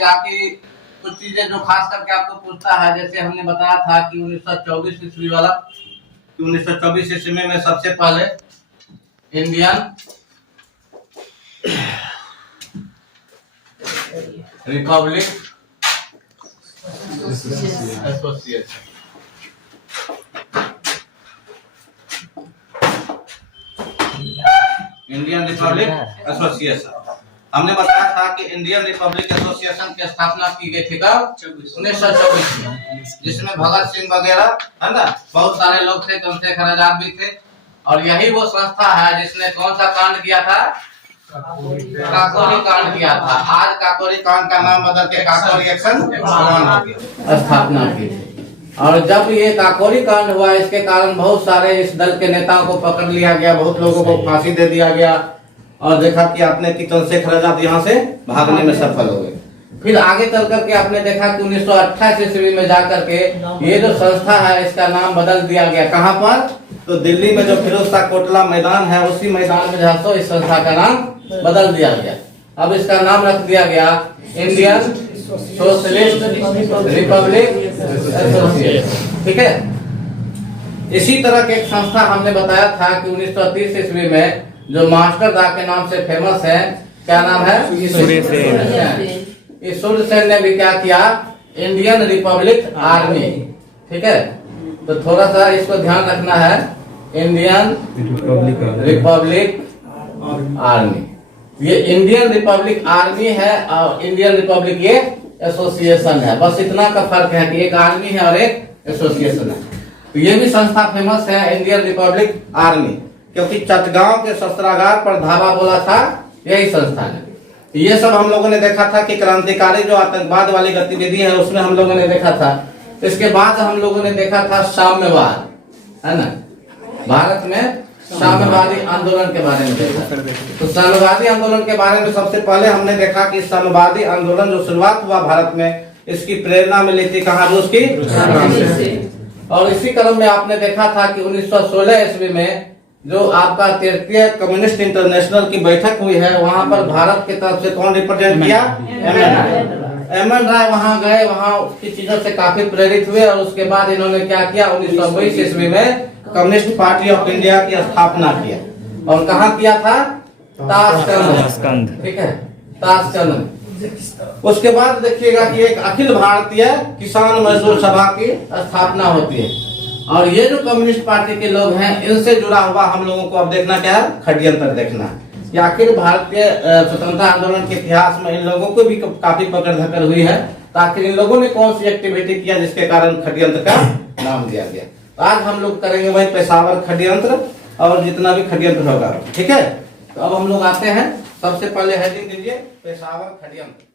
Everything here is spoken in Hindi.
देखिएगा कि कुछ चीजें जो खास करके आपको पूछता है, जैसे हमने बताया था कि 1924 ईस्वी वाला, 1924 ईस्वी में सबसे पहले Indian Republic association, Indian Republic association, हमने बताया था कि इंडियन रिपब्लिक एसोसिएशन की स्थापना की गई थी कब? 1924 में, जिसमें भगत सिंह वगैरह है ना, बहुत सारे लोग थे, चंद्रशेखर आजाद भी थे। और यही वो संस्था है जिसने कौन सा कांड किया था? काकोरी कांड किया था। आज काकोरी कांड का नाम बदल के काकोरी एक्शन स्थापना की थी। और जब ये काकोरी कांड हुआ, इसके कारण बहुत सारे इस दल के नेताओं को पकड़ लिया गया, बहुत लोगों को फांसी दे दिया गया, और देखा कि आपने कि चंद्रशेखर आजाद यहाँ से भागने में सफल हो गए। फिर आगे चल करके आपने देखा कि 1928 ईस्वी में जाकर के ये जो संस्था है इसका नाम बदल दिया गया। कहाँ पर? तो दिल्ली में जो फिरोज शाह कोटला मैदान है, उसी मैदान में जहाँ तो इस संस्था का नाम बदल दिया गया। अब इसका नाम रख दिया गया इंडियन सोशलिस्ट रिपब्लिक एसोसिएशन। ठीक है। इसी तरह के एक संस्था हमने बताया था कि 1930 ईस्वी में जो मास्टर दा के नाम से फेमस है, क्या नाम है? सूर्य सेन। इस सूर्य सेन ने भी क्या किया? Indian Republic army. ठीक है, तो थोड़ा सा इसको ध्यान रखना है, इंडियन रिपब्लिक आर्मी। ये इंडियन रिपब्लिक आर्मी है और इंडियन रिपब्लिक ये एसोसिएशन है। बस इतना का फर्क है कि एक आर्मी है और एक एसोसिएशन है। तो ये भी संस्था फेमस है, इंडियन रिपब्लिक आर्मी, क्योंकि चटगांव के शस्त्रागार पर धावा बोला था यही संस्था ने। ये सब हम लोगों ने देखा था कि क्रांतिकारी जो आतंकवाद वाली गतिविधि है उसमें हम लोगों ने देखा था। इसके बाद हम लोगों ने देखा था साम्यवाद, है ना, भारत में साम्यवादी आंदोलन के बारे में देखा। तो साम्यवादी आंदोलन के बारे में सबसे पहले हमने देखा कि साम्यवादी आंदोलन जो शुरुआत हुआ भारत में, इसकी प्रेरणा मिली थी कहाँ? रूस की। और इसी क्रम में आपने देखा था कि 1916 ईस्वी में जो आपका 33 कम्युनिस्ट इंटरनेशनल की बैठक हुई है, वहां पर भारत की तरफ से कौन रिप्रेजेंट किया? एम एन राय वहां गए, वहां उसकी चीजों से काफी प्रेरित हुए और उसके बाद इन्होंने क्या किया? 1922 ईस्वी में कम्युनिस्ट पार्टी ऑफ इंडिया की स्थापना किया। और कहाँ किया था? ताशकंद। ठीक है, ताशकंद। उसके बाद देखिएगा कि एक अखिल भारतीय किसान मजदूर सभा की स्थापना होती है। और ये जो कम्युनिस्ट पार्टी के लोग हैं, इनसे जुड़ा हुआ हम लोगों को अब देखना क्या है? षड्यंत्र देखना है। या आखिर भारतीय स्वतंत्रता आंदोलन के इतिहास में इन लोगों को भी काफी पकड़ धकड़ हुई है, ताकि इन लोगों ने कौन सी एक्टिविटी किया जिसके कारण षड्यंत्र का नाम दिया गया। आज हम लोग करेंगे वही पेशावर षड्यंत्र और जितना भी षड्यंत्र होगा। ठीक है, तो अब हम लोग आते हैं, सबसे पहले हेडिंग दीजिए पेशावर षड्यंत्र।